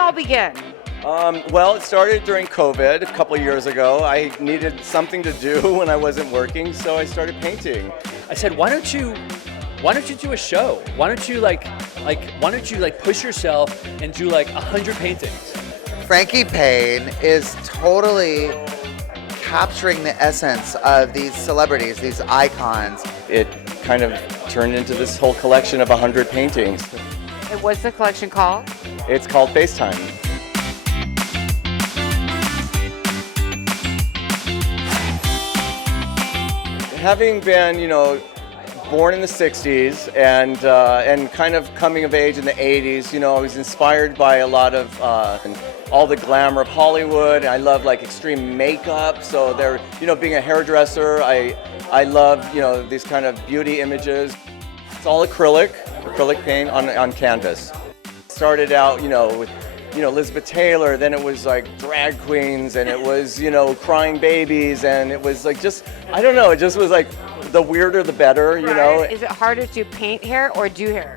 all begin? Well, it started during COVID a couple of years ago. I needed something to do when I wasn't working, so I started painting. I said, why don't you do a show? Why don't you push yourself and do 100 paintings? Frankie Payne is totally capturing the essence of these celebrities, these icons. It kind of turned into this whole collection of 100 paintings. And what's the collection called? It's called Facetime. Having been, born in the 60s and kind of coming of age in the 80s, I was inspired by a lot of all the glamour of Hollywood. I love extreme makeup. So being a hairdresser, I love, these kind of beauty images. It's all acrylic paint on canvas. Started out, with Elizabeth Taylor, then it was drag queens, and it was, crying babies, and it was I don't know, it just was the weirder the better, Is it harder to paint hair or do hair?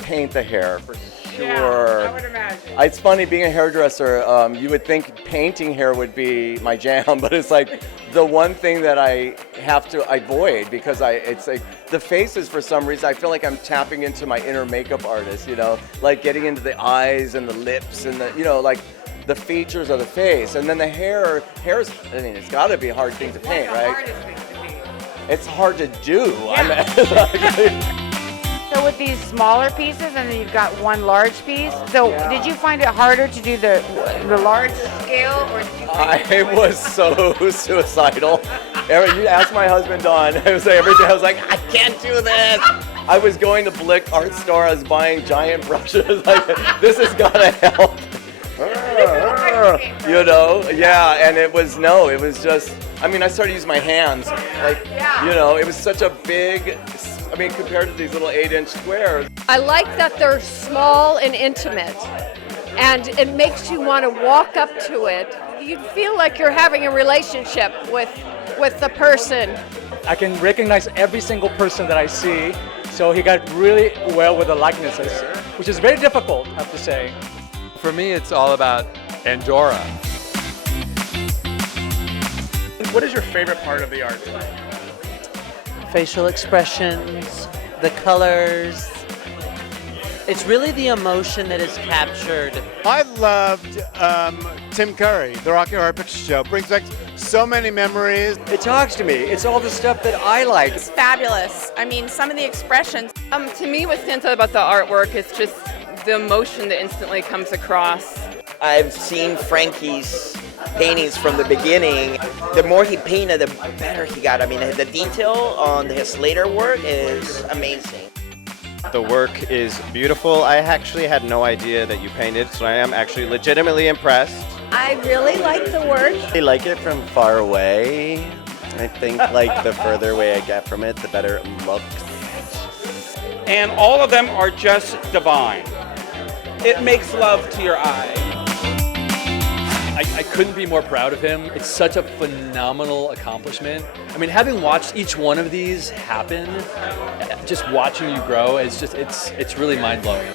Paint the hair, for sure. Yeah, I would imagine. It's funny, being a hairdresser, you would think painting hair would be my jam, but it's the one thing that I have to avoid because the faces, for some reason, I feel like I'm tapping into my inner makeup artist, getting into the eyes and the lips and the features of the face. And then the hair's, it's gotta be a hard thing to paint, right? Hardest thing to paint. It's hard to do. Yeah. So with these smaller pieces, and then you've got one large piece. So Did you find it harder to do the large scale, or did you? I was so suicidal. You ask my husband Don. I was every day. I was I can't do this. I was going to Blick Art Store. I was buying giant brushes. This has got to help. Yeah. And it was just. I started using my hands. It was such a big. Compared to these little 8-inch squares. I like that they're small and intimate, and it makes you want to walk up to it. You feel like you're having a relationship with the person. I can recognize every single person that I see, so he got really well with the likenesses, which is very difficult, I have to say. For me, it's all about Andorra. What is your favorite part of the art? Facial expressions, the colors. It's really the emotion that is captured. I loved Tim Curry, the Rocky Horror Picture Show. Brings back so many memories. It talks to me. It's all the stuff that I like. It's fabulous. Some of the expressions. To me, what stands out about the artwork is just the emotion that instantly comes across. I've seen Frankie's paintings from the beginning. The more he painted, the better he got. The detail on his later work is amazing. The work is beautiful. I actually had no idea that you painted, so I am actually legitimately impressed. I really like the work. I like it from far away. I think the further away I get from it, the better it looks. And all of them are just divine. It makes love to your eye. I couldn't be more proud of him. It's such a phenomenal accomplishment. Having watched each one of these happen, just watching you grow, it's really mind-blowing.